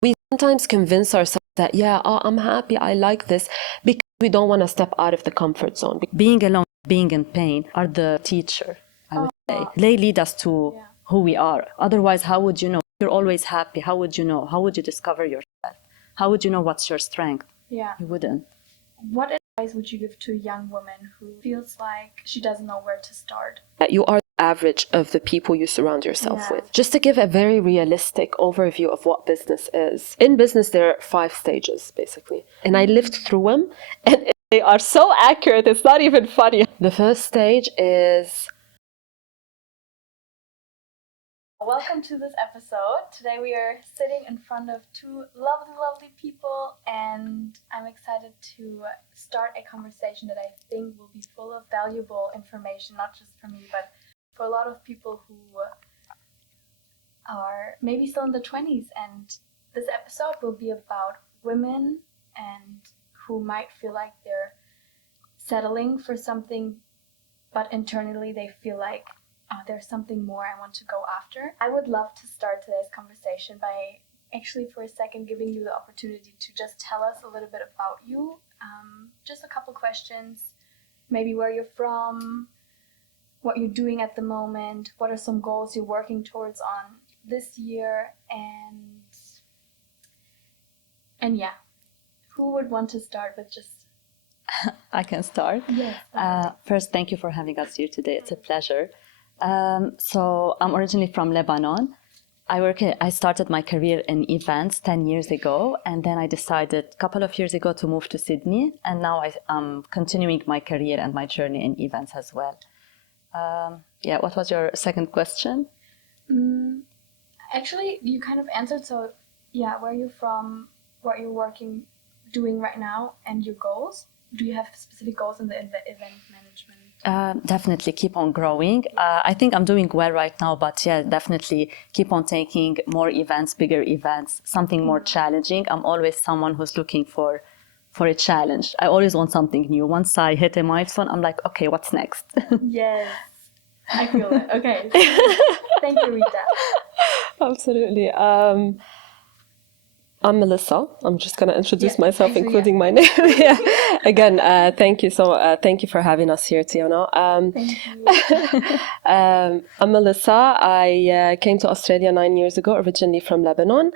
We sometimes convince ourselves that, yeah, oh, I'm happy, I like this, because we don't want to step out of the comfort zone. Being alone, being in pain are the teacher, I would say. They lead us to who we are. Otherwise, how would you know? If you're always happy, how would you know? How would you discover yourself? How would you know what's your strength? Yeah. You wouldn't. What advice would you give to a young woman who feels like she doesn't know where to start? You are the average of the people you surround yourself with. Just to give a very realistic overview of what business is. In business, there are 5 stages, basically. And I lived through them, and they are so accurate, it's not even funny. The first stage is... Welcome to this episode. Today we are sitting in front of 2 lovely people, and I'm excited to start a conversation that I think will be full of valuable information, not just for me, but for a lot of people who are maybe still in the 20s. And this episode will be about women and who might feel like they're settling for something, but internally they feel like there's something more I want to go after. I would love to start today's conversation by actually for a second giving you the opportunity to just tell us a little bit about you. Just a couple questions, maybe where you're from, what you're doing at the moment, what are some goals you're working towards on this year, and yeah, who would want to start with just... I can start. Yes. First, thank you for having us here today. It's a pleasure. So I'm originally from Lebanon. I started my career in events 10 years ago, and then I decided a couple of years ago to move to Sydney, and now I'm continuing my career and my journey in events as well. What was your second question? Actually, you kind of answered. So, yeah, where you're from, what you're doing right now, and your goals. Do you have specific goals in the event management? Definitely keep on growing. I think I'm doing well right now, but yeah, definitely keep on taking more events, bigger events, something more challenging. I'm always someone who's looking for a challenge. I always want something new. Once I hit a milestone, I'm like, okay, what's next? Yes, I feel it. Okay. Thank you, Rita. Absolutely. I'm Melissa. I'm just going to introduce myself, including my name. Again, thank you. Thank you for having us here, Tiana. Thank you. I'm Melissa. I came to Australia 9 years ago, originally from Lebanon.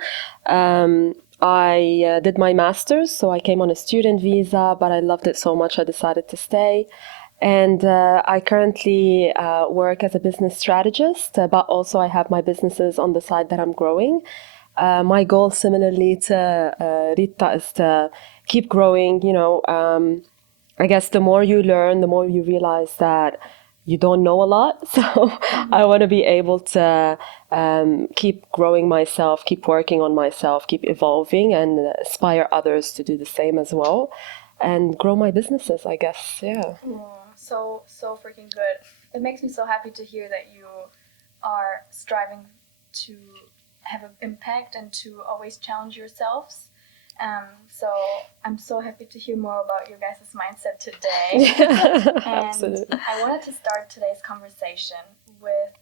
I did my master's, so I came on a student visa, but I loved it so much I decided to stay. And I currently work as a business strategist, but also I have my businesses on the side that I'm growing. My goal, similarly to Rita, is to keep growing. I guess the more you learn, the more you realize that you don't know a lot. So I want to be able to keep growing myself, keep working on myself, keep evolving, and inspire others to do the same as well, and grow my businesses, I guess. Yeah. So freaking good. It makes me so happy to hear that you are striving to have an impact and to always challenge yourselves. So I'm so happy to hear more about your guys' mindset today. And Absolutely. I wanted to start today's conversation with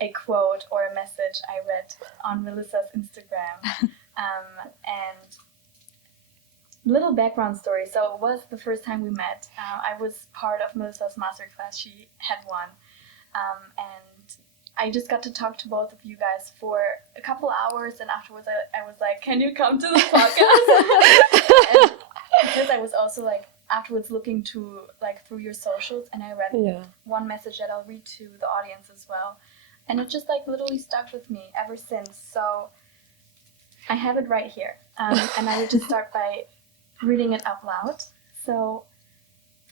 a quote or a message I read on Melissa's Instagram. And little background story. So it was the first time we met. I was part of Melissa's masterclass. She had one. And I just got to talk to both of you guys for a couple hours, and afterwards I was like, can you come to the podcast? And because I was also like afterwards looking to like through your socials, and I read one message that I'll read to the audience as well. And it just like literally stuck with me ever since. So I have it right here. And I would just start by reading it out loud. So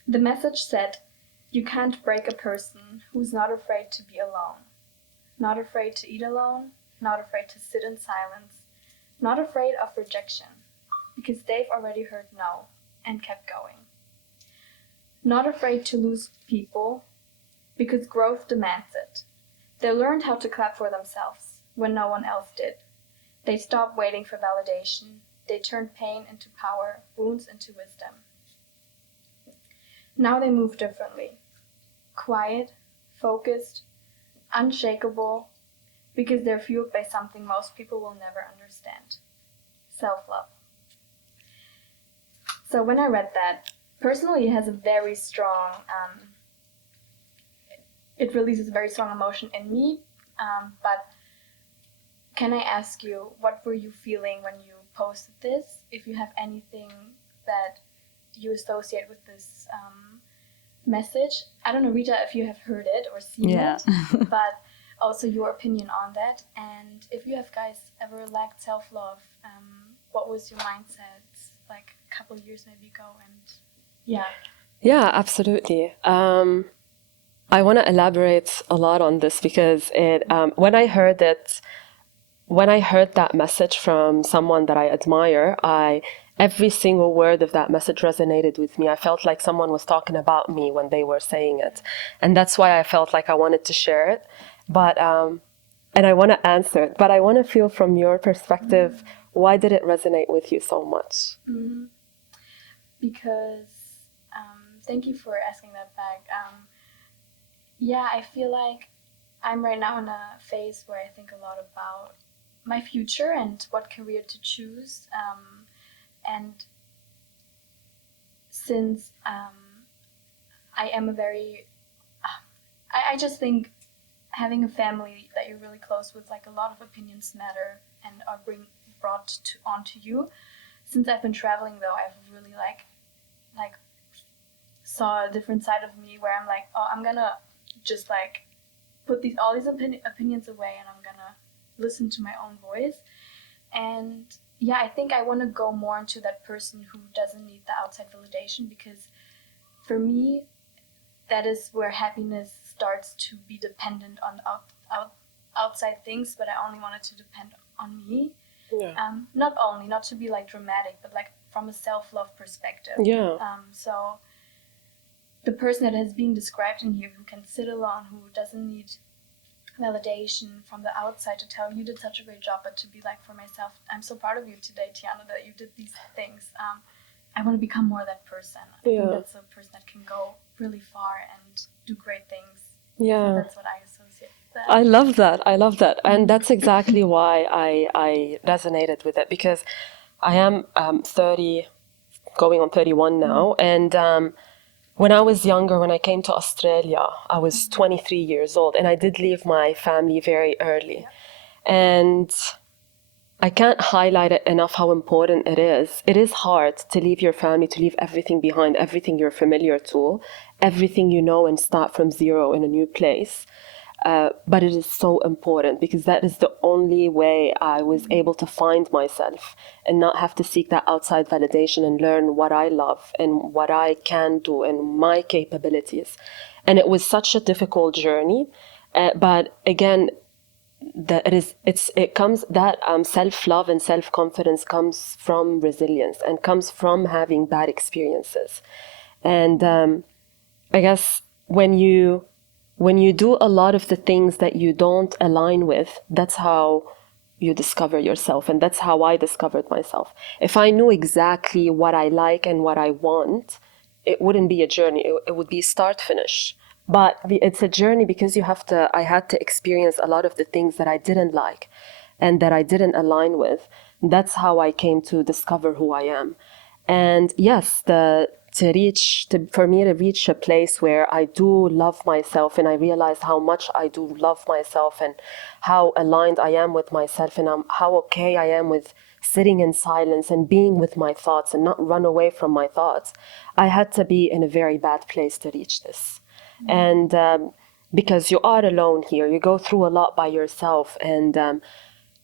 the message said, you can't break a person who's not afraid to be alone. Not afraid to eat alone, not afraid to sit in silence, not afraid of rejection, because they've already heard no and kept going. Not afraid to lose people, because growth demands it. They learned how to clap for themselves when no one else did. They stopped waiting for validation. They turned pain into power, wounds into wisdom. Now they move differently. Quiet, focused, unshakable, because they're fueled by something most people will never understand. self-love. So when I read that, personally, it has a very strong, it releases a very strong emotion in me. But can I ask you, what were you feeling when you posted this? If you have anything that you associate with this message. I don't know, Rita, if you have heard it or seen it, but also your opinion on that. And if you have guys ever lacked self-love, what was your mindset like a couple years maybe ago? And Yeah, absolutely. I want to elaborate a lot on this because when I heard that message from someone that I admire, every single word of that message resonated with me. I felt like someone was talking about me when they were saying it. And that's why I felt like I wanted to share it. But, and I want to answer it, but I want to feel from your perspective, why did it resonate with you so much? Because, thank you for asking that back. I feel like I'm right now in a phase where I think a lot about my future and what career to choose. And since I am a very, I just think having a family that you're really close with, like a lot of opinions matter and are brought onto you. Since I've been traveling though, I've really like saw a different side of me where I'm like, oh, I'm gonna just like put all these opinions away and I'm gonna listen to my own voice. And I think I want to go more into that person who doesn't need the outside validation, because for me, that is where happiness starts to be dependent on outside things, but I only want it to depend on me. Not to be like dramatic, but like from a self-love perspective. So the person that is being described in here, who can sit alone, who doesn't need validation from the outside to tell you did such a great job, but to be like, for myself, I'm so proud of you today, Tiana, that you did these things. I want to become more that person. I think that's a person that can go really far and do great things. So that's what I associate with that. I love that. And that's exactly why I resonated with it, because I am 30, going on 31 now. And when I was younger, when I came to Australia, I was 23 years old, and I did leave my family very early. And I can't highlight it enough how important it is. It is hard to leave your family, to leave everything behind, everything you're familiar to, everything you know, and start from zero in a new place. But it is so important, because that is the only way I was able to find myself and not have to seek that outside validation, and learn what I love and what I can do and my capabilities. And it was such a difficult journey. But again, self-love and self-confidence comes from resilience and comes from having bad experiences. And I guess when you do a lot of the things that you don't align with, that's how you discover yourself. And that's how I discovered myself. If I knew exactly what I like and what I want, it wouldn't be a journey. It would be start, finish. But it's a journey because I had to experience a lot of the things that I didn't like and that I didn't align with. That's how I came to discover who I am. And yes, for me to reach a place where I do love myself, and I realize how much I do love myself and how aligned I am with myself, and how okay I am with sitting in silence and being with my thoughts and not run away from my thoughts. I had to be in a very bad place to reach this. And because you are alone here, you go through a lot by yourself, and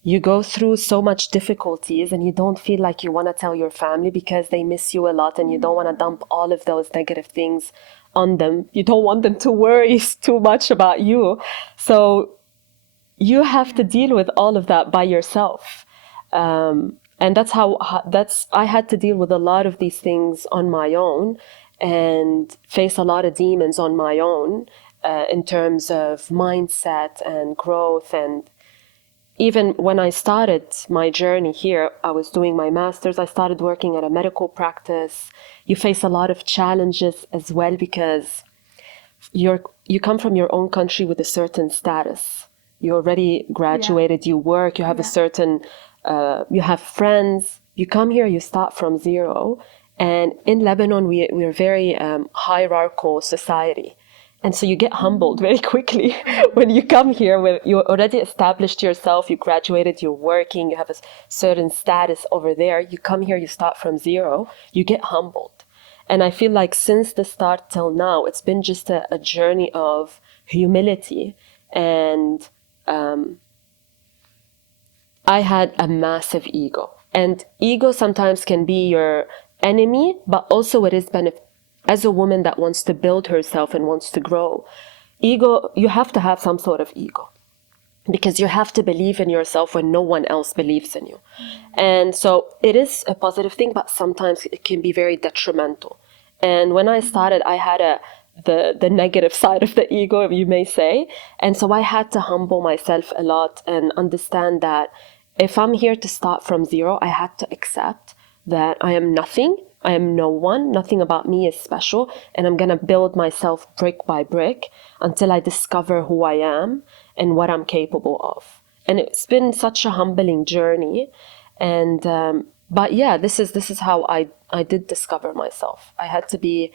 you go through so much difficulties, and you don't feel like you want to tell your family because they miss you a lot, and you don't want to dump all of those negative things on them. You don't want them to worry too much about you. So you have to deal with all of that by yourself. And I had to deal with a lot of these things on my own and face a lot of demons on my own, in terms of mindset and growth. And even when I started my journey here, I was doing my master's, I started working at a medical practice. You face a lot of challenges as well, because you come from your own country with a certain status. You already graduated, you work, you have a certain, you have friends, you come here, you start from zero. And in Lebanon, we're very hierarchical society. And so you get humbled very quickly when you come here, where you already established yourself, you graduated, you're working, you have a certain status over there. You come here, you start from zero, you get humbled. And I feel like since the start till now, it's been just a journey of humility. And I had a massive ego. And ego sometimes can be your enemy, but also it is as a woman that wants to build herself and wants to grow. Ego, you have to have some sort of ego, because you have to believe in yourself when no one else believes in you. And so it is a positive thing, but sometimes it can be very detrimental. And when I started, I had the negative side of the ego, you may say. And so I had to humble myself a lot and understand that if I'm here to start from zero, I had to accept that I am nothing. I am no one. Nothing about me is special. And I'm going to build myself brick by brick until I discover who I am and what I'm capable of. And it's been such a humbling journey. And but yeah, this is how I did discover myself. I had to be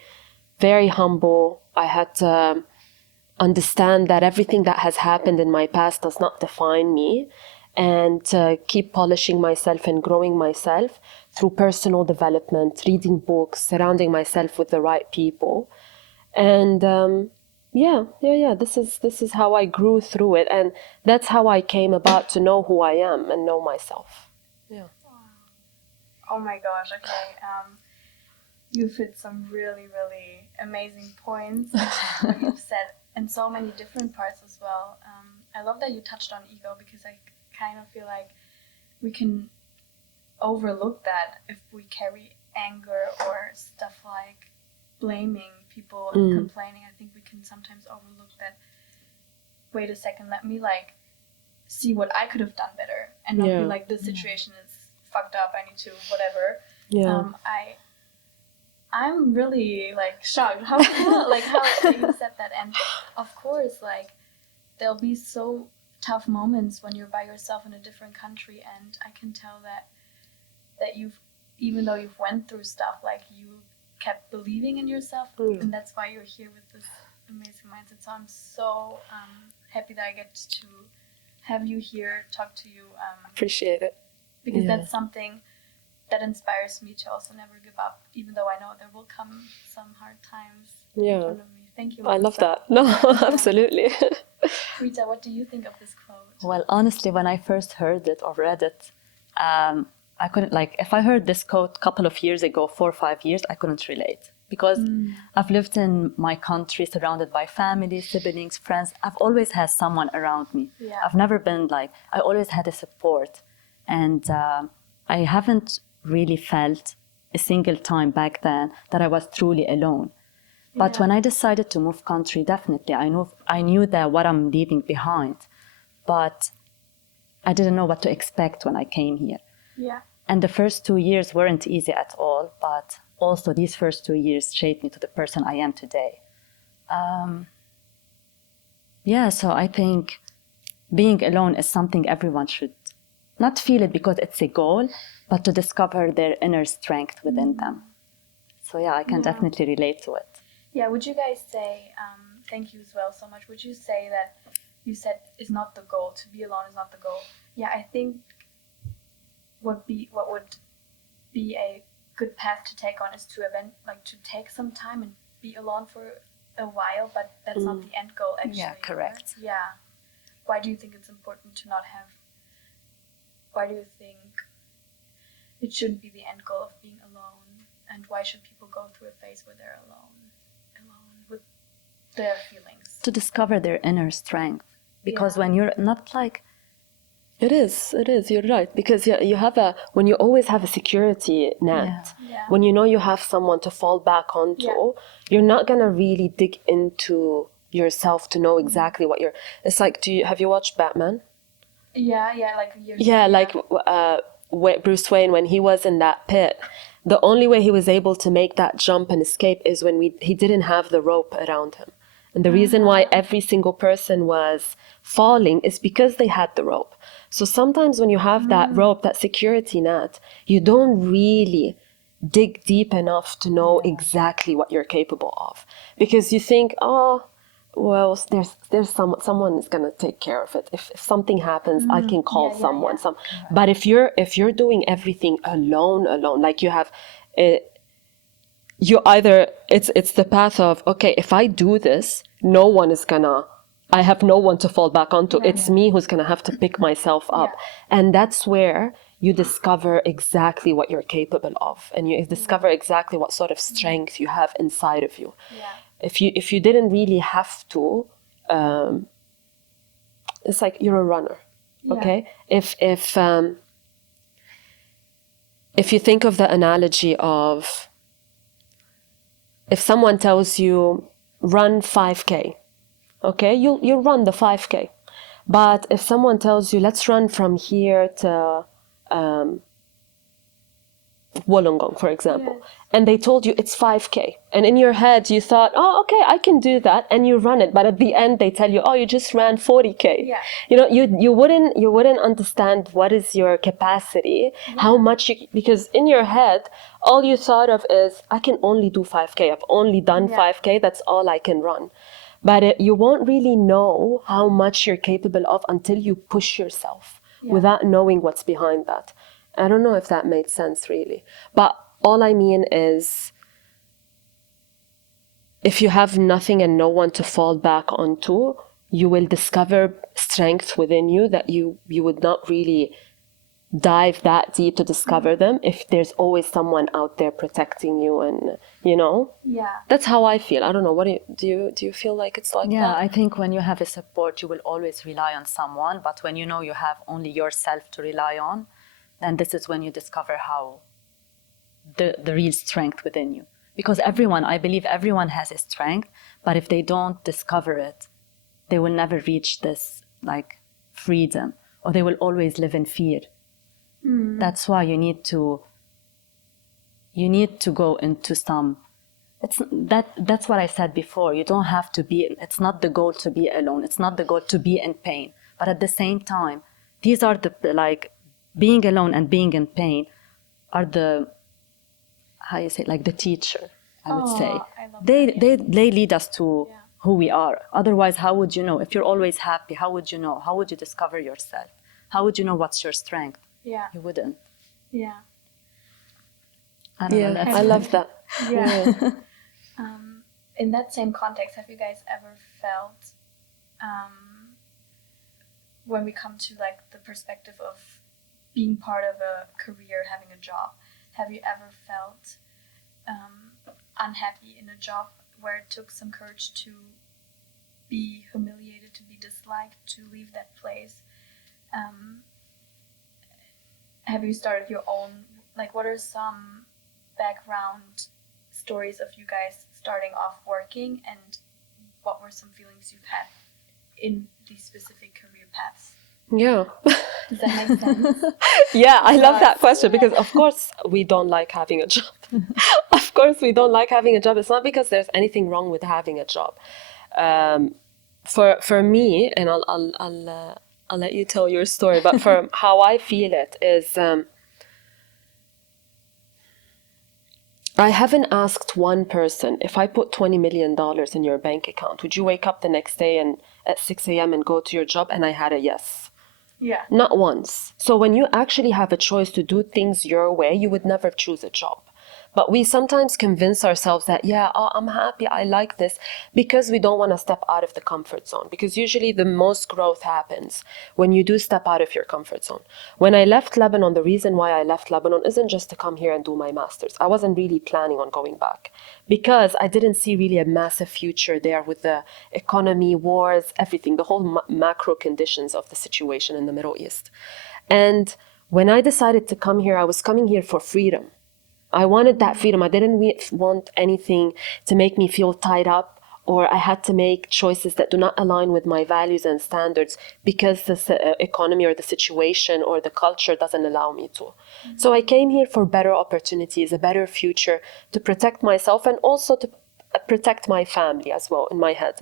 very humble. I had to understand that everything that has happened in my past does not define me, and to keep polishing myself and growing myself through personal development, reading books, surrounding myself with the right people. And yeah, this is how I grew through it, and that's how I came about to know who I am and know myself. Yeah. Oh my gosh, okay. You've hit some really, really amazing points. What you've said in so many different parts as well. I love that you touched on ego, because I kind of feel like we can overlook that if we carry anger or stuff like blaming people and complaining. I think we can sometimes overlook that. Wait a second, let me like see what I could have done better, and not be like, this situation is fucked up, I need to whatever. Yeah. I'm really like shocked how you said that. And of course, like, there'll be so tough moments when you're by yourself in a different country, and I can tell that you've, even though you've went through stuff, like, you kept believing in yourself, and that's why you're here with this amazing mindset. So I'm so happy that I get to have you here, talk to you. Appreciate it. Because that's something that inspires me to also never give up, even though I know there will come some hard times in front of me. Thank you, Melissa. I love that. No, absolutely. Rita, what do you think of this quote? Well, honestly, when I first heard it or read it, I couldn't, like, if I heard this quote a couple of years ago, 4 or 5 years, I couldn't relate. Because I've lived in my country surrounded by family, siblings, friends. I've always had someone around me. Yeah. I've never been like, I always had a support. And I haven't really felt a single time back then that I was truly alone. But when I decided to move country, definitely I knew that what I'm leaving behind, but I didn't know what to expect when I came here. Yeah. And the first 2 years weren't easy at all, but also these first 2 years shaped me to the person I am today. So I think being alone is something everyone should not feel it because it's a goal, but to discover their inner strength within them. So I can definitely relate to it. Yeah, would you guys say, thank you as well so much, would you say that you said is not the goal, to be alone is not the goal? Yeah, I think what would be a good path to take on is to to take some time and be alone for a while, but that's not the end goal actually. Yeah, correct. Right? Yeah. Why do you think it's important to not have, why do you think it shouldn't be the end goal of being alone? And why should people go through a phase where they're alone with their feelings? To discover their inner strength. Because when you're not like... It is, you're right. Because you have when you always have a security net, when you know you have someone to fall back onto, you're not going to really dig into yourself to know exactly what you're... It's like, have you watched Batman? Yeah, like years Bruce Wayne, when he was in that pit, the only way he was able to make that jump and escape is when he didn't have the rope around him. And the reason why every single person was falling is because they had the rope. So sometimes when you have that rope, that security net, you don't really dig deep enough to know exactly what you're capable of, because you think, oh, well, there's someone is gonna take care of it. If something happens, I can call someone. But if you're doing everything alone, like you have, you either it's the path of, okay, if I do this, no one is gonna. I have no one to fall back onto. It's me who's gonna have to pick myself up, and that's where you discover exactly what you're capable of, and you discover exactly what sort of strength you have inside of you. If you didn't really have to, it's like you're a runner, okay? If you think of the analogy of, if someone tells you run 5K, okay, you'll run the 5K. But if someone tells you, let's run from here to Wollongong, for example, and they told you it's 5K, and in your head you thought, oh, okay, I can do that, and you run it, but at the end they tell you, oh, you just ran 40K. You know, you wouldn't understand what is your capacity, how much you, because in your head all you thought of is, I can only do 5K, I've only done 5K, that's all I can run. But you won't really know how much you're capable of until you push yourself without knowing what's behind that. I don't know if that made sense, really. But all I mean is, if you have nothing and no one to fall back onto, you will discover strengths within you that you would not really dive that deep to discover them if there's always someone out there protecting you, and that's how I feel. I don't know, what do you feel like it's like that? I think when you have a support, you will always rely on someone, but when you know you have only yourself to rely on, then this is when you discover how the real strength within you. Because I believe everyone has a strength, but if they don't discover it, they will never reach this like freedom, or they will always live in fear. That's why you need to go into some, that's what I said before. You don't have to be, it's not the goal to be alone, it's not the goal to be in pain, but at the same time, these are the, like, being alone and being in pain are the, how you say, like the teacher, I would say. They lead us to who we are. Otherwise, how would you know? If you're always happy, how would you know? How would you discover yourself? How would you know what's your strength? You wouldn't. I don't know. I love that. In that same context, have you guys ever felt, when we come to like the perspective of being part of a career, having a job, have you ever felt unhappy in a job where it took some courage to be humiliated, to be disliked, to leave that place? Have you started your own, like, what are some background stories of you guys starting off working, and what were some feelings you've had in these specific career paths? Yeah. Does that make sense? Yeah, I love that question, because of course we don't like having a job. Of course we don't like having a job. It's not because there's anything wrong with having a job. For me, and I'll let you tell your story, but for how I feel it is, I haven't asked one person, if I put $20 million in your bank account, would you wake up the next day and at 6 a.m. and go to your job? And I had a yes. Not once. So when you actually have a choice to do things your way, you would never choose a job. But we sometimes convince ourselves that, I'm happy, I like this, because we don't want to step out of the comfort zone. Because usually the most growth happens when you do step out of your comfort zone. When I left Lebanon, the reason why I left Lebanon isn't just to come here and do my master's. I wasn't really planning on going back, because I didn't see really a massive future there with the economy, wars, everything, the whole macro conditions of the situation in the Middle East. And when I decided to come here, I was coming here for freedom. I wanted that freedom. I didn't want anything to make me feel tied up, or I had to make choices that do not align with my values and standards because the economy or the situation or the culture doesn't allow me to. So I came here for better opportunities, a better future, to protect myself, and also to protect my family as well in my head.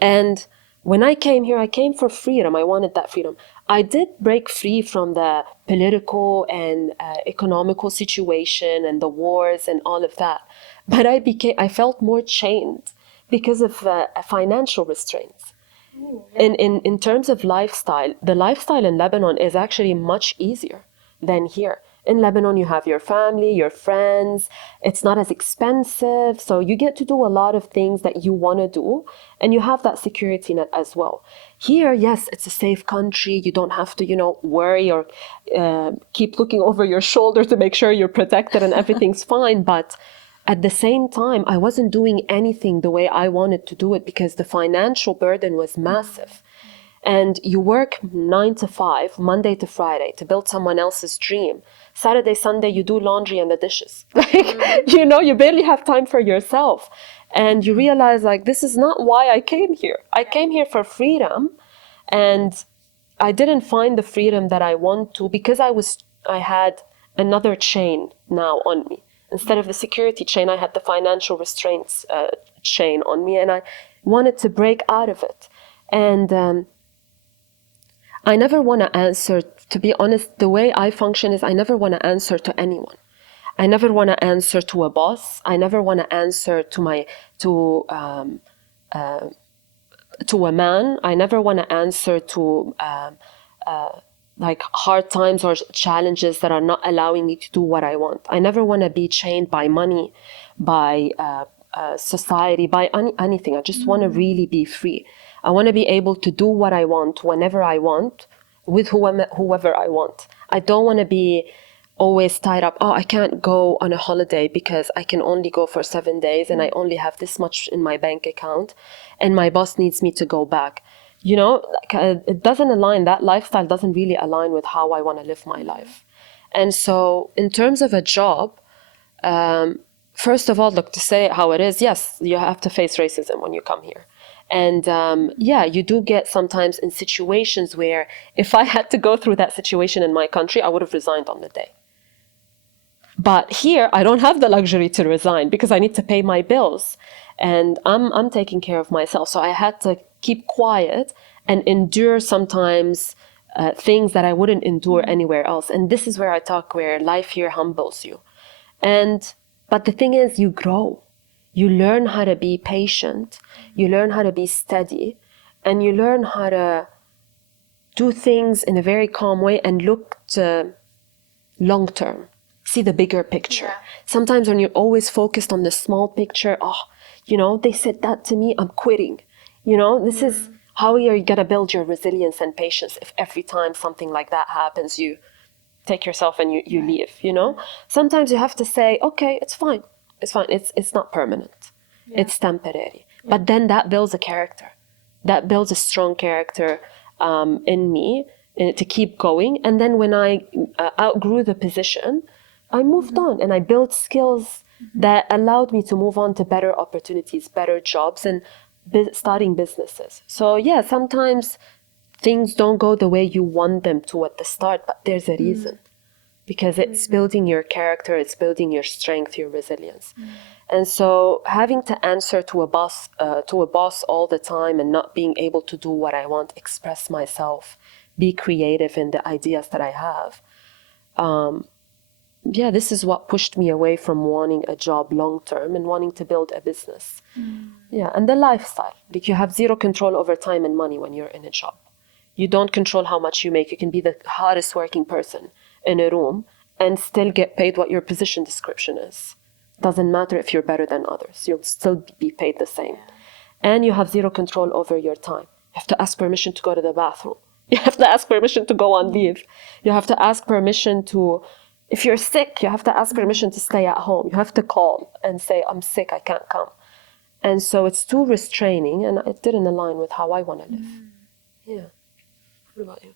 And when I came here, I came for freedom. I wanted that freedom. I did break free from the political and economical situation and the wars and all of that. But I felt more chained because of financial restraints. In terms of lifestyle, the lifestyle in Lebanon is actually much easier than here. In Lebanon, you have your family, your friends. It's not as expensive. So you get to do a lot of things that you want to do. And you have that security net as well. Here, yes, it's a safe country. You don't have to, worry or keep looking over your shoulder to make sure you're protected and everything's fine. But at the same time, I wasn't doing anything the way I wanted to do it because the financial burden was massive. And you work 9 to 5, Monday to Friday, to build someone else's dream. Saturday, Sunday, you do laundry and the dishes. You barely have time for yourself. And you realize, this is not why I came here. I came here for freedom. And I didn't find the freedom that I want to because I had another chain now on me. Instead of the security chain, I had the financial restraints chain on me. And I wanted to break out of it. And I never want to answer, to be honest, the way I function is I never want to answer to anyone. I never want to answer to a boss. I never want to answer to a man. I never want to answer to hard times or challenges that are not allowing me to do what I want. I never want to be chained by money, by society, by anything. I just want to really be free. I want to be able to do what I want, whenever I want, with whoever I want. I don't want to be always tied up. Oh, I can't go on a holiday because I can only go for 7 days and I only have this much in my bank account and my boss needs me to go back. It doesn't align. That lifestyle doesn't really align with how I want to live my life. And so in terms of a job, first of all, look, to say it how it is, yes, you have to face racism when you come here. And you do get sometimes in situations where if I had to go through that situation in my country, I would have resigned on the day. But here, I don't have the luxury to resign because I need to pay my bills. And I'm taking care of myself. So I had to keep quiet and endure sometimes things that I wouldn't endure anywhere else. And this is where I talk, where life here humbles you. But the thing is, you grow. You learn how to be patient, you learn how to be steady, and you learn how to do things in a very calm way and look to long term, see the bigger picture. Yeah. Sometimes when you're always focused on the small picture, they said that to me, I'm quitting. This is how you're going to build your resilience and patience if every time something like that happens, you take yourself and you leave, Sometimes you have to say, okay, it's fine. It's fine. It's not permanent. Yeah. It's temporary. Yeah. But then that builds a character. That builds a strong character in me to keep going. And then when I outgrew the position, I moved on and I built skills that allowed me to move on to better opportunities, better jobs, and starting businesses. So yeah, sometimes things don't go the way you want them to at the start, but there's a reason. Because it's building your character, it's building your strength, your resilience. And so having to answer to a boss all the time and not being able to do what I want, express myself, be creative in the ideas that I have. This is what pushed me away from wanting a job long term and wanting to build a business. Yeah, and the lifestyle. Like, you have zero control over time and money when you're in a job. You don't control how much you make. You can be the hardest working person in a room and still get paid what your position description is. Doesn't matter if you're better than others. You'll still be paid the same. And you have zero control over your time. You have to ask permission to go to the bathroom. You have to ask permission to go on leave. You have to ask permission to, if you're sick, you have to ask permission to stay at home. You have to call and say, I'm sick, I can't come. And so it's too restraining and it didn't align with how I want to live. Yeah. What about you?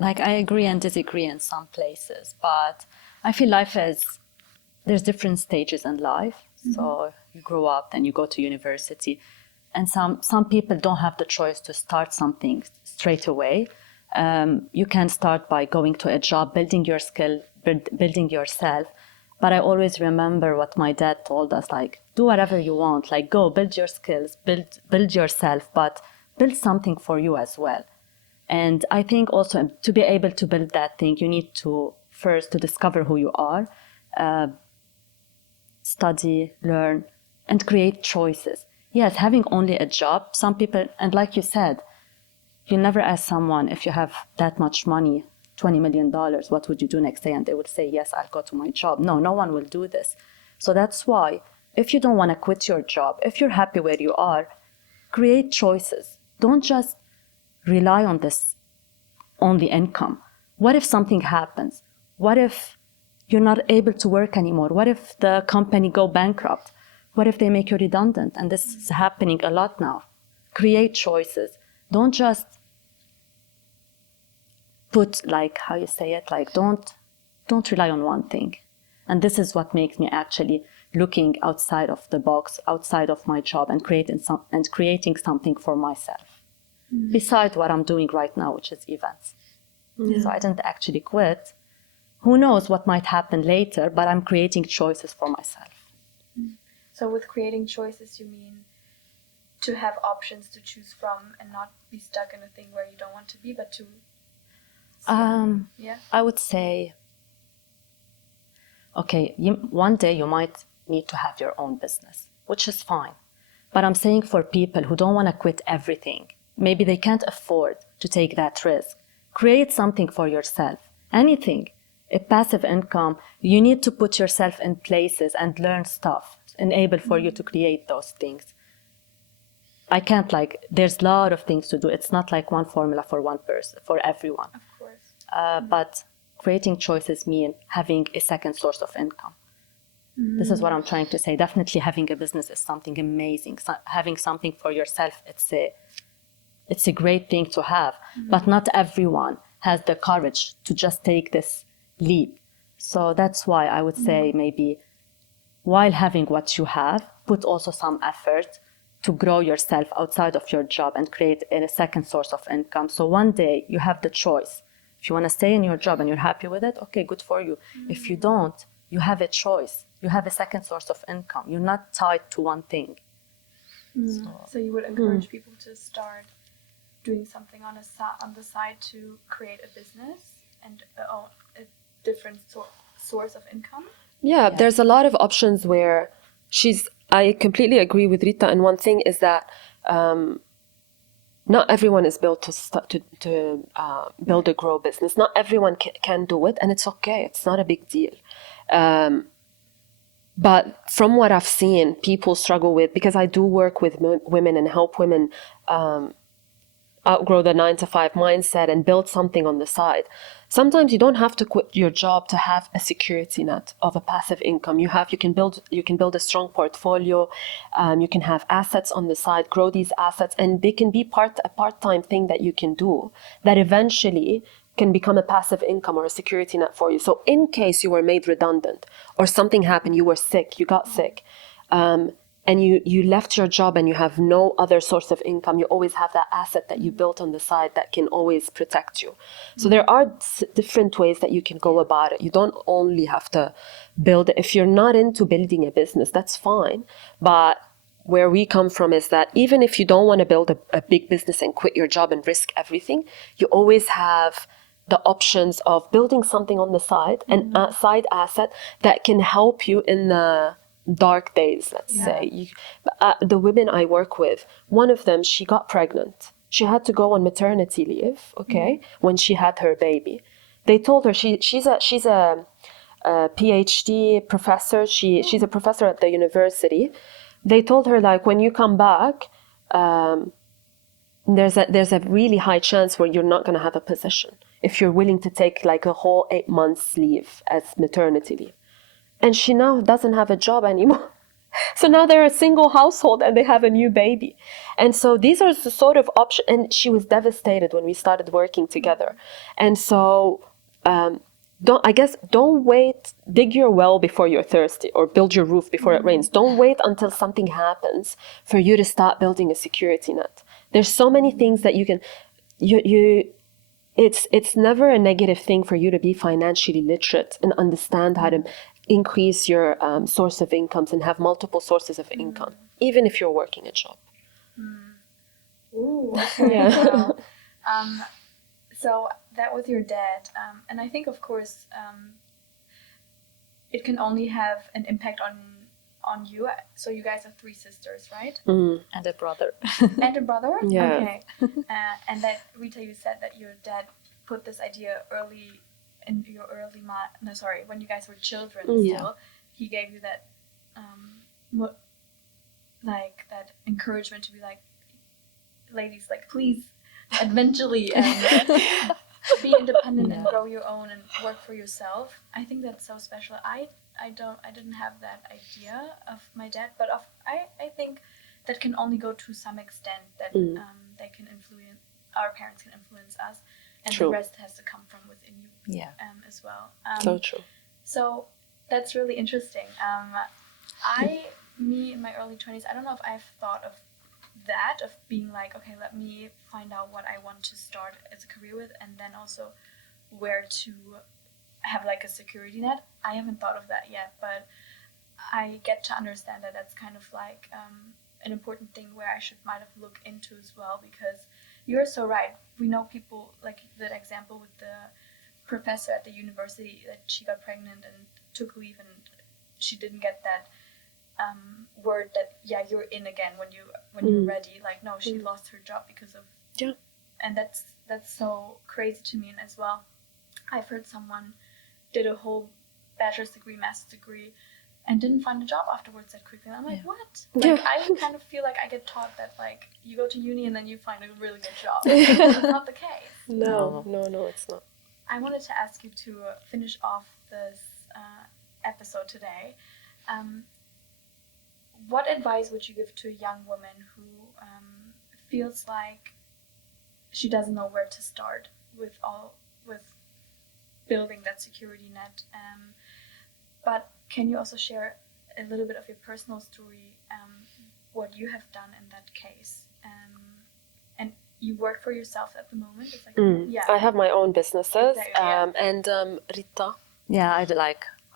I agree and disagree in some places, but I feel there's different stages in life. So you grow up, then you go to university, and some people don't have the choice to start something straight away. You can start by going to a job, building your skill, building yourself, But I always remember what my dad told us, like, do whatever you want, like, go build your skills, build yourself, but build something for you as well. And I think also to be able to build that thing, you need to first to discover who you are, study, learn, and create choices. Yes, having only a job, some people, and like you said, you never ask someone if you have that much money, $20 million, what would you do next day? And they will say, yes, I'll go to my job. No, no one will do this. So that's why if you don't want to quit your job, if you're happy where you are, create choices. Don't just rely on this only income. What if something happens? What if you're not able to work anymore? What if the company go bankrupt? What if they make you redundant? And this is happening a lot now. Create choices. Don't just put, like, how you say it, like, don't rely on one thing. And this is what makes me actually looking outside of the box, outside of my job, and creating something for myself. Besides what I'm doing right now, which is events. So I didn't actually quit. Who knows what might happen later, but I'm creating choices for myself. So with creating choices, you mean to have options to choose from and not be stuck in a thing where you don't want to be, but to... I would say, okay, one day you might need to have your own business, which is fine. But I'm saying for people who don't want to quit everything, maybe they can't afford to take that risk, create something for yourself, anything, a passive income. You need to put yourself in places and learn stuff, enable for you to create those things. I can't, like, there's a lot of things to do. It's not like one formula for one person, for everyone. Of course. But creating choices mean having a second source of income. This is what I'm trying to say. Definitely having a business is something amazing. So having something for yourself, it's a great thing to have. But not everyone has the courage to just take this leap. So that's why I would say maybe while having what you have, put also some effort to grow yourself outside of your job and create a second source of income. So one day you have the choice. If you want to stay in your job and you're happy with it, okay, good for you. If you don't, you have a choice. You have a second source of income. You're not tied to one thing. So you would encourage people to start doing something on the side to create a business and a different source of income? Yeah, there's a lot of options where I completely agree with Rita. And one thing is that not everyone is built to build a grow business. Not everyone can do it, and it's okay. It's not a big deal. But from what I've seen, people struggle with, because I do work with women and help women outgrow the 9-to-5 mindset and build something on the side. Sometimes you don't have to quit your job to have a security net of a passive income. You can build a strong portfolio. You can have assets on the side, grow these assets, and they can be a part-time thing that you can do that eventually can become a passive income or a security net for you. So in case you were made redundant or something happened, you were sick, you got sick, and you left your job and you have no other source of income, you always have that asset that you built on the side that can always protect you. So there are different ways that you can go about it. You don't only have to build it. If you're not into building a business, that's fine. But where we come from is that even if you don't want to build a big business and quit your job and risk everything, you always have the options of building something on the side, and a side asset that can help you in the dark days, let's say. The women I work with, one of them, she got pregnant. She had to go on maternity leave, when she had her baby. They told her she's a PhD professor. She's a professor at the university. They told her, like, when you come back, there's a really high chance where you're not going to have a position if you're willing to take like a whole 8 months leave as maternity leave. And she now doesn't have a job anymore. So now they're a single household and they have a new baby. And so these are the sort of options. And she was devastated when we started working together. And so don't wait, dig your well before you're thirsty, or build your roof before it rains. Don't wait until something happens for you to start building a security net. There's so many things that you can, it's never a negative thing for you to be financially literate and understand how to increase your source of incomes and have multiple sources of income, even if you're working a job. Ooh, okay. Yeah. Wow. So that with your dad, and I think of course it can only have an impact on you. So you guys are 3 sisters, right? And a brother. And a brother? Yeah. Okay. And that, Rita, you said that your dad put this idea early in your when you guys were children still. He gave you that, that encouragement to be like, ladies, like, please, eventually, be independent and grow your own and work for yourself. I think that's so special. I didn't have that idea of my dad, but I think that can only go to some extent, that they can influence, our parents can influence us, and True. the rest has to come from within you as well. So true. So that's really interesting. Me in my early 20s, I don't know if I've thought of that, of being like, okay, let me find out what I want to start as a career with, and then also where to have like a security net. I haven't thought of that yet, but I get to understand that that's kind of like an important thing where I might have looked into as well, because you're so right. We know people, like that example with the professor at the university, that she got pregnant and took leave, and she didn't get that word that you're in again when you're ready. Like, no, she lost her job because of and that's so crazy to me. And as well, I've heard someone did a whole bachelor's degree, master's degree, and didn't find a job afterwards that quickly. And I'm like, what? Like, I kind of feel like I get taught that, like, you go to uni and then you find a really good job. It's not the case. No, it's not. I wanted to ask you to finish off this episode today. What advice would you give to a young woman who feels like she doesn't know where to start with building that security net? But can you also share a little bit of your personal story, what you have done in that case? And you work for yourself at the moment? Is that I have my own businesses. Exactly, And Rita? Yeah,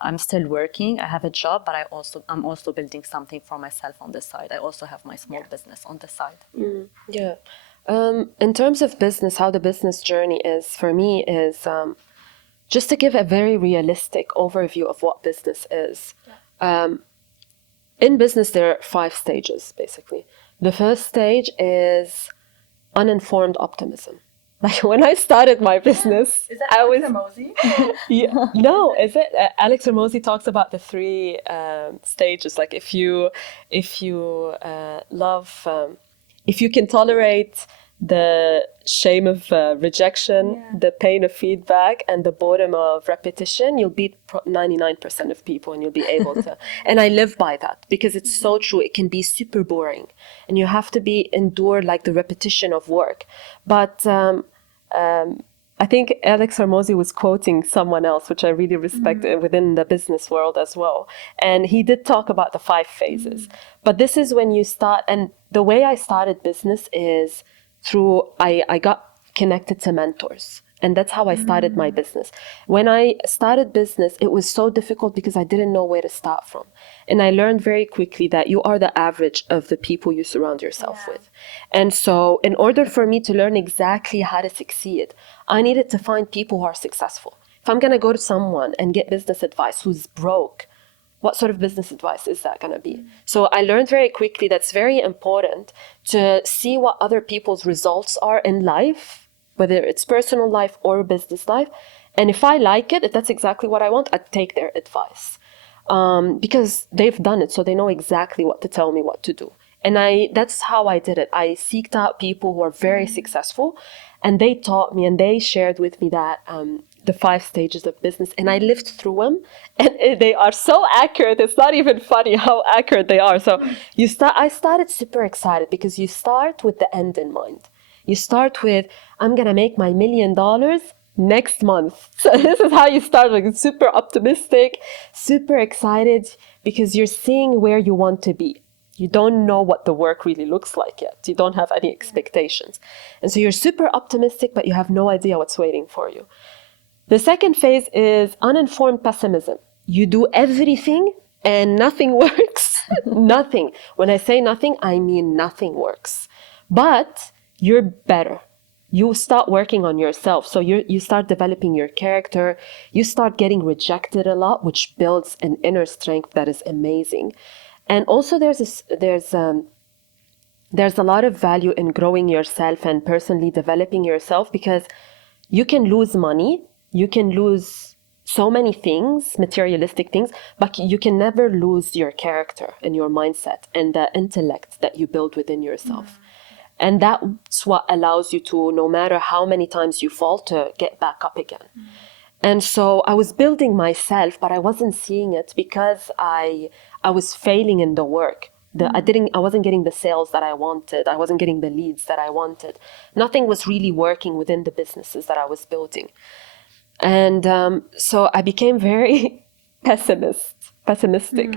I'm still working. I have a job, but I'm also building something for myself on the side. I also have my small business on the side. Yeah. In terms of business, how the business journey is for me is just to give a very realistic overview of what business is. In business, there are 5 stages, basically. The first stage is uninformed optimism. Like, when I started my business, Is that I Alex was... Hormozy? No, is it? Alex Hormozy talks about the 3 stages. Like, if you love, if you can tolerate the shame of rejection, the pain of feedback, and the boredom of repetition, you'll beat 99% of people, and you'll be able to. And I live by that, because it's so true. It can be super boring, and you have to endure like the repetition of work. But I think Alex Hormozy was quoting someone else, which I really respect within the business world as well. And he did talk about the 5 phases. But this is when you start. And the way I started business is through, I got connected to mentors. And that's how I started my business. When I started business, it was so difficult because I didn't know where to start from. And I learned very quickly that you are the average of the people you surround yourself with. And so in order for me to learn exactly how to succeed, I needed to find people who are successful. If I'm going to go to someone and get business advice who's broke, what sort of business advice is that going to be? So I learned very quickly that's very important to see what other people's results are in life, whether it's personal life or business life. And if I like it, if that's exactly what I want, I'd take their advice. Because they've done it, so they know exactly what to tell me what to do. And that's how I did it. I seeked out people who are very successful, and they taught me and they shared with me that the 5 stages of business, and I lived through them, and they are so accurate. It's not even funny how accurate they are. So I started super excited because you start with the end in mind. You start with, I'm going to make my $1 million next month. So this is how you start, like super optimistic, super excited, because you're seeing where you want to be. You don't know what the work really looks like yet. You don't have any expectations. And so you're super optimistic, but you have no idea what's waiting for you. The second phase is uninformed pessimism. you do everything and nothing works. Nothing. When I say nothing, I mean nothing works. But you're better. You start working on yourself. So you start developing your character. You start getting rejected a lot, which builds an inner strength that is amazing. And also there's a lot of value in growing yourself and personally developing yourself, because you can lose money, you can lose so many things, materialistic things, but you can never lose your character and your mindset and the intellect that you build within yourself. And that's what allows you to, no matter how many times you fall, to get back up again. And so I was building myself, but I wasn't seeing it because I was failing in the work. I wasn't getting the sales that I wanted. I wasn't getting the leads that I wanted. Nothing was really working within the businesses that I was building. And so I became very pessimistic.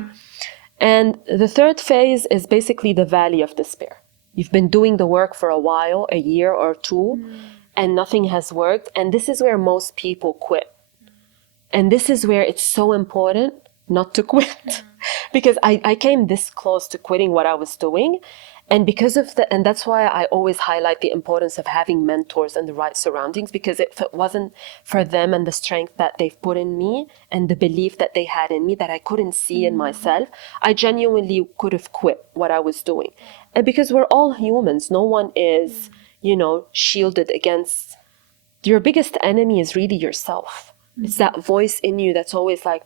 And the third phase is basically the valley of despair. You've been doing the work for a while, a year or two, and nothing has worked. And this is where most people quit. And this is where it's so important not to quit. Because I came this close to quitting what I was doing. And and that's why I always highlight the importance of having mentors and the right surroundings, because if it wasn't for them and the strength that they've put in me and the belief that they had in me that I couldn't see in myself, I genuinely could have quit what I was doing. And because we're all humans, no one is, shielded against. Your biggest enemy is really yourself. It's that voice in you that's always like,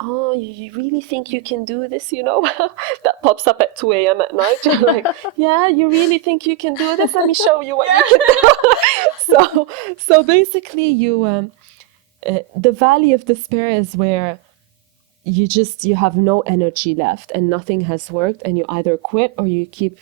oh, you really think you can do this, that pops up at 2 a.m. at night. You're like, yeah, you really think you can do this? Let me show you what you can do. So basically the valley of despair is where you have no energy left and nothing has worked, and you either quit or you keep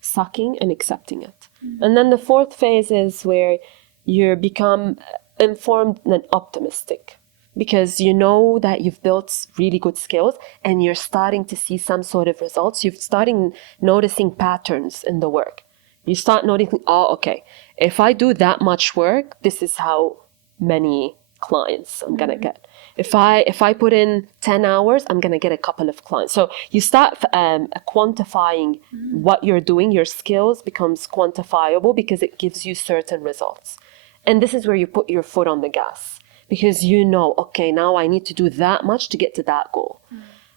sucking and accepting it. And then the fourth phase is where you become informed and optimistic, because you know that you've built really good skills and you're starting to see some sort of results. You're starting noticing patterns in the work. You start noticing, oh, okay, if I do that much work, this is how many clients I'm gonna get. If I put in 10 hours, I'm gonna get a couple of clients. So you start quantifying what you're doing. Your skills becomes quantifiable because it gives you certain results. And this is where you put your foot on the gas, because okay, now I need to do that much to get to that goal.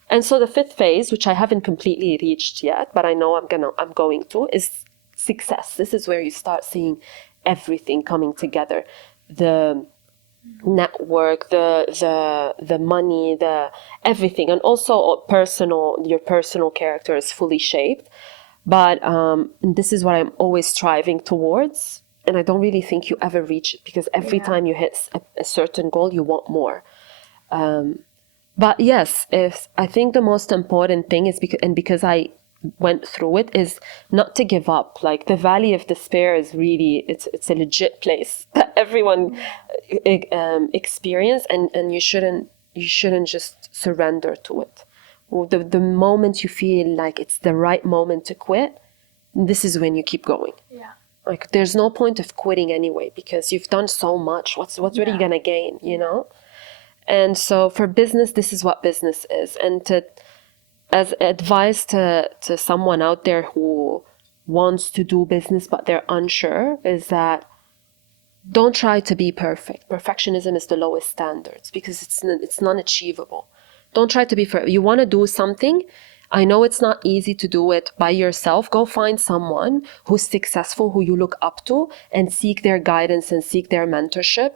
And so the fifth phase, which I haven't completely reached yet, but I know I'm going to, is success. This is where you start seeing everything coming together. The network, the money, the everything, and also your personal character is fully shaped. But this is what I'm always striving towards. And I don't really think you ever reach it, because every time you hit a certain goal, you want more. But yes, I think the most important thing is because I went through it, is not to give up. Like, the valley of despair is really, it's a legit place that everyone experience, and you shouldn't just surrender to it. The moment you feel like it's the right moment to quit, this is when you keep going. Yeah. Like, there's no point of quitting anyway, because you've done so much. What's really gonna gain, And so for business, this is what business is. And as advice to someone out there who wants to do business but they're unsure, is that don't try to be perfect. Perfectionism is the lowest standards, because it's non-achievable. Don't try to be perfect. You want to do something. I know it's not easy to do it by yourself. Go find someone who's successful, who you look up to, and seek their guidance and seek their mentorship,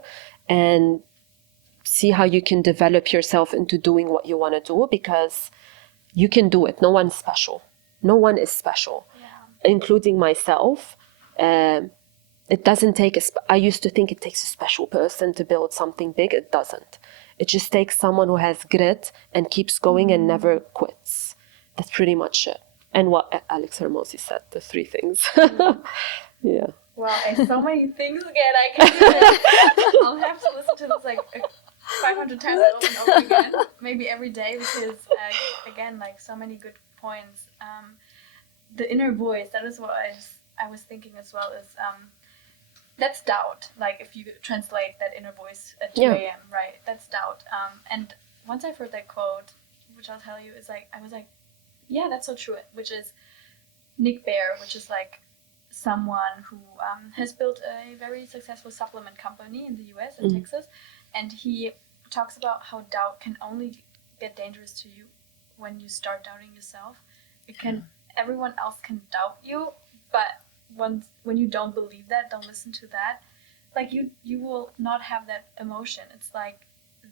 and see how you can develop yourself into doing what you want to do, because you can do it. No one's special. No one is special, including myself. It doesn't take I used to think it takes a special person to build something big. It doesn't. It just takes someone who has grit and keeps going and never quits. That's pretty much it. And what Alex Hermosi said, the 3 things. Yeah. Wow, and so many things again. I can't even. I'll have to listen to this like 500 times over and over again, maybe every day, because again, like, so many good points. The inner voice, that is what I was thinking as well, is that's doubt. Like, if you translate that inner voice at 2 a.m., right? That's doubt. And once I've heard that quote, which I'll tell you, is like, I was like, yeah, that's so true. Which is Nick Bear, which is like someone who has built a very successful supplement company in the US, in Texas. And he talks about how doubt can only get dangerous to you when you start doubting yourself. It can, everyone else can doubt you, but when you don't believe that, don't listen to that, like you will not have that emotion. It's like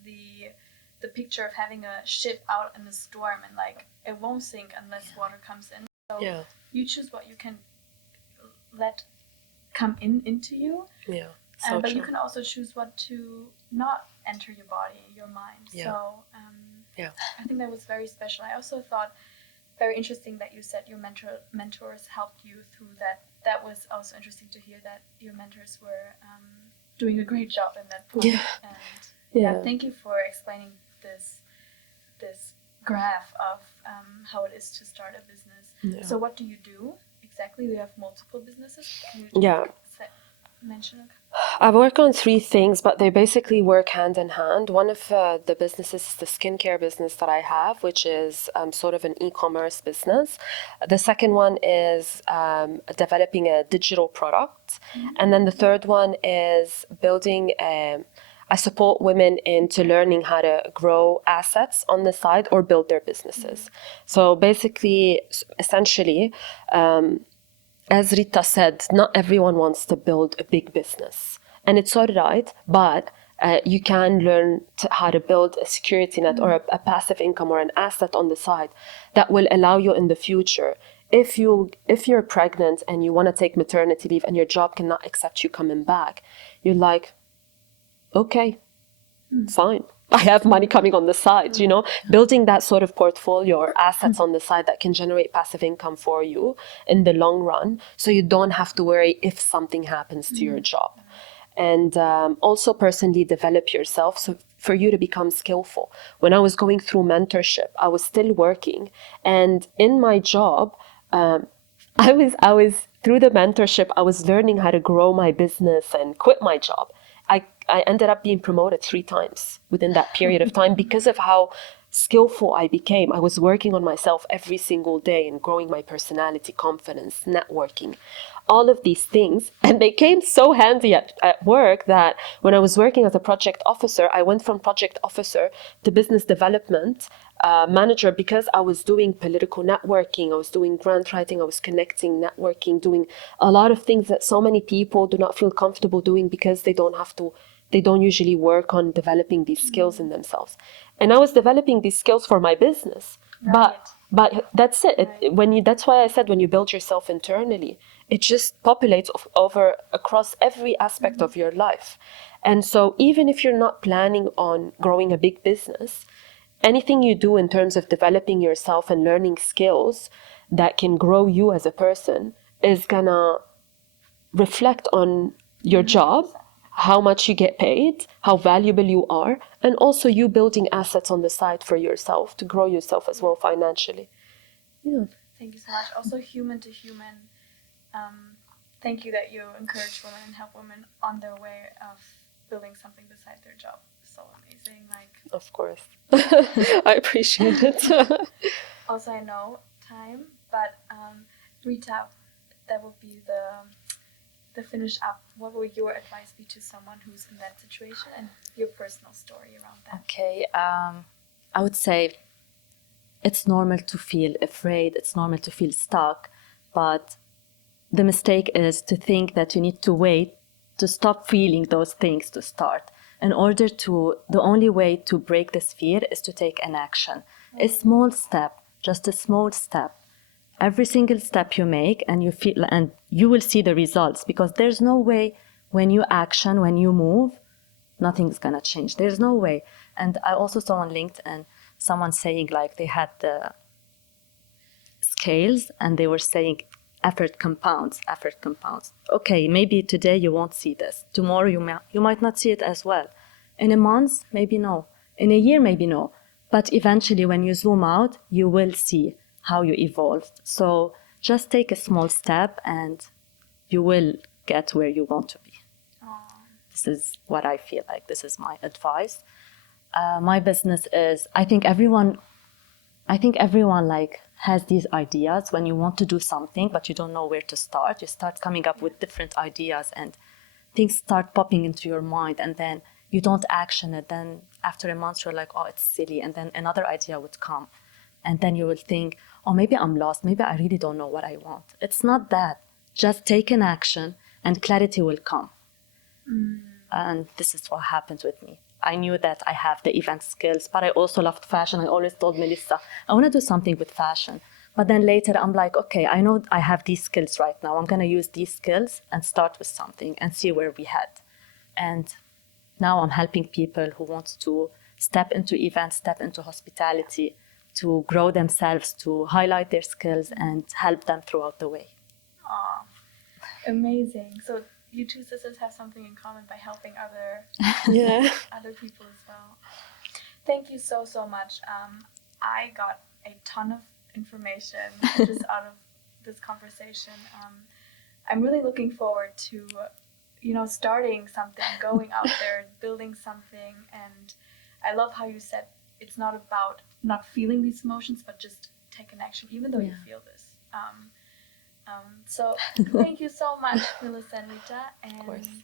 the picture of having a ship out in a storm, and like it won't sink unless water comes in. So you choose what you can let come into you. Yeah. But you can also choose what to not enter your body, your mind. Yeah. So I think that was very special. I also thought very interesting that you said your mentors helped you through that. That was also interesting to hear that your mentors were doing a great job in that point. And thank you for explaining this graph of how it is to start a business. So what do you do exactly? We have multiple businesses. Can you mention it? I work on 3 things, but they basically work hand in hand. One of the businesses is the skincare business that I have, which is sort of an e-commerce business. The second one is developing a digital product. And then the third one is building I support women into learning how to grow assets on the side or build their businesses. So basically, essentially, as Rita said, not everyone wants to build a big business. And it's all right, but you can learn how to build a security net or a passive income or an asset on the side that will allow you in the future. If you're pregnant and you want to take maternity leave and your job cannot accept you coming back, you're like, okay, fine. I have money coming on the side, building that sort of portfolio or assets on the side that can generate passive income for you in the long run, so you don't have to worry if something happens to your job. And also personally develop yourself so for you to become skillful. When I was going through mentorship, I was still working, and in my job, I was through the mentorship, I was learning how to grow my business and quit my job. I ended up being promoted 3 times within that period of time because of how skillful I became. I was working on myself every single day and growing my personality, confidence, networking, all of these things. And they came so handy at work that when I was working as a project officer, I went from project officer to business development manager because I was doing political networking, I was doing grant writing, I was connecting, networking, doing a lot of things that so many people do not feel comfortable doing because they don't usually work on developing these skills in themselves. And I was developing these skills for my business. Right. But that's it. That's why I said when you build yourself internally, it just populates over across every aspect of your life. And so even if you're not planning on growing a big business, anything you do in terms of developing yourself and learning skills that can grow you as a person is gonna reflect on your job, how much you get paid, how valuable you are, and also you building assets on the side for yourself to grow yourself as well financially. Yeah. Thank you so much. Also, human to human. Thank you that you encourage women and help women on their way of building something beside their job. So amazing. Like, of course. I appreciate it. Also, I know time, but Rita, that would be the finish up. What would your advice be to someone who's in that situation and your personal story around that? Okay, I would say it's normal to feel afraid, it's normal to feel stuck, but the mistake is to think that you need to wait to stop feeling those things to start. The only way to break this fear is to take an action. A small step, just a small step. Every single step you make and you will see the results, because there's no way when you move, nothing's gonna change. There's no way. And I also saw on LinkedIn someone saying like they had the scales and they were saying effort compounds. Okay, maybe today you won't see this. Tomorrow you might not see it as well. In a month, maybe no. In a year, maybe no. But eventually when you zoom out, you will see how you evolved. So just take a small step and you will get where you want to be. Aww. This is what I feel like. This is my advice. My business is, I think everyone like has these ideas when you want to do something, but you don't know where to start. You start coming up with different ideas and things start popping into your mind, and then you don't action it. Then after a month, you're like, oh, it's silly. And then another idea would come. And then you will think, oh, maybe I'm lost. Maybe I really don't know what I want. It's not that. Just take an action and clarity will come. And this is what happened with me. I knew that I have the event skills, but I also loved fashion. I always told Melissa, I want to do something with fashion. But then later I'm like, okay, I know I have these skills right now. I'm going to use these skills and start with something and see where we head. And now I'm helping people who want to step into events, step into hospitality, to grow themselves, to highlight their skills and help them throughout the way. Aw, amazing. So you two sisters have something in common by helping other people as well. Thank you so much. I got a ton of information just out of this conversation. I'm really looking forward to, starting something, going out there, building something. And I love how you said it's not about not feeling these emotions, but just take an action, even though you feel this. So thank you so much, Melissa and Rita. And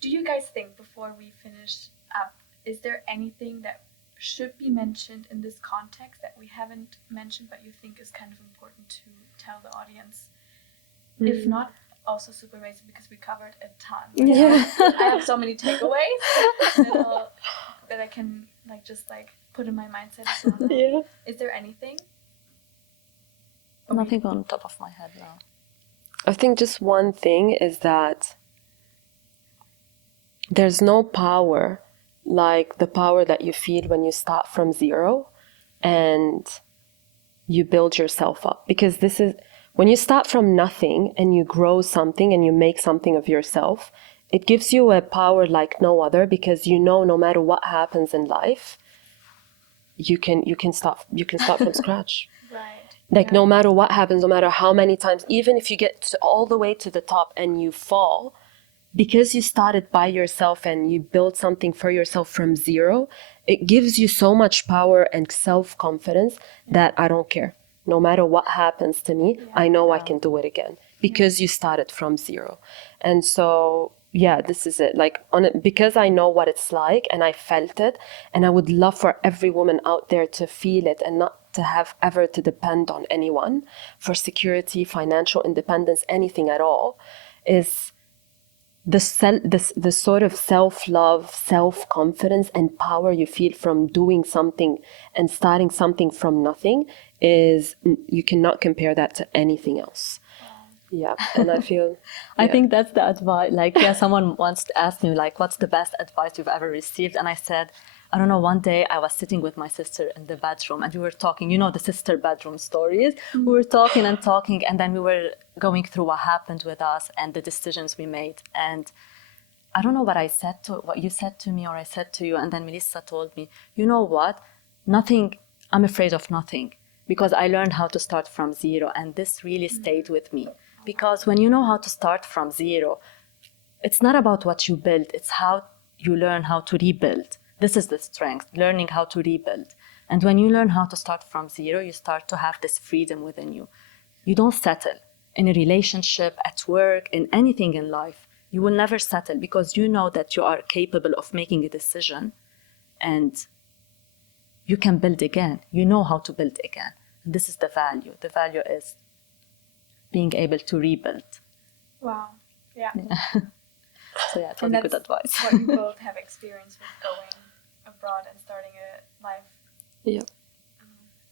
do you guys think, before we finish up, is there anything that should be mentioned in this context that we haven't mentioned but you think is kind of important to tell the audience? If not, also super amazing, because we covered a ton. I have so many takeaways that I can just put in my mindset as well. Is there anything? Nothing on top of my head now. I think just one thing is that there's no power like the power that you feel when you start from zero and you build yourself up. Because this is, when you start from nothing and you grow something and you make something of yourself, it gives you a power like no other, because no matter what happens in life, you can start from scratch. Right. No matter what happens, no matter how many times, even if you get all the way to the top and you fall, because you started by yourself and you built something for yourself from zero, it gives you so much power and self-confidence that I don't care. No matter what happens to me, I know I can do it again, because you started from zero. And so, this is it. Because I know what it's like and I felt it, and I would love for every woman out there to feel it and not to have ever to depend on anyone for security, financial independence, anything at all, is the sort of self-love, self-confidence and power you feel from doing something and starting something from nothing is, you cannot compare that to anything else. And I feel... I think that's the advice. Someone once asked me, what's the best advice you've ever received? And I said, I don't know, one day I was sitting with my sister in the bedroom and we were talking, the sister bedroom stories. We were talking, and then we were going through what happened with us and the decisions we made. And I don't know what you said to me or I said to you. And then Melissa told me, you know what? I'm afraid of nothing, because I learned how to start from zero. And this really stayed with me, because when you know how to start from zero, it's not about what you build, it's how you learn how to rebuild. This is the strength, learning how to rebuild. And when you learn how to start from zero, you start to have this freedom within you. You don't settle in a relationship, at work, in anything in life. You will never settle, because you know that you are capable of making a decision and you can build again. You know how to build again. And this is the value. The value is being able to rebuild. Wow. Yeah. So it was a good advice. What you both have experience with going abroad and starting a life.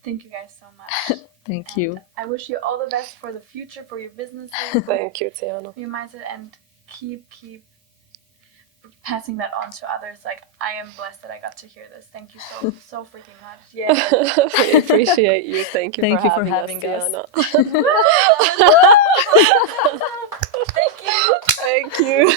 Thank you guys so much. Thank you. I wish you all the best for the future, for your businesses. Thank you, Tiana. Your mindset, and keep passing that on to others. I am blessed that I got to hear this. Thank you so freaking much. Yeah. We appreciate you. Thank you for having us, Tiana. Thank you. Thank you.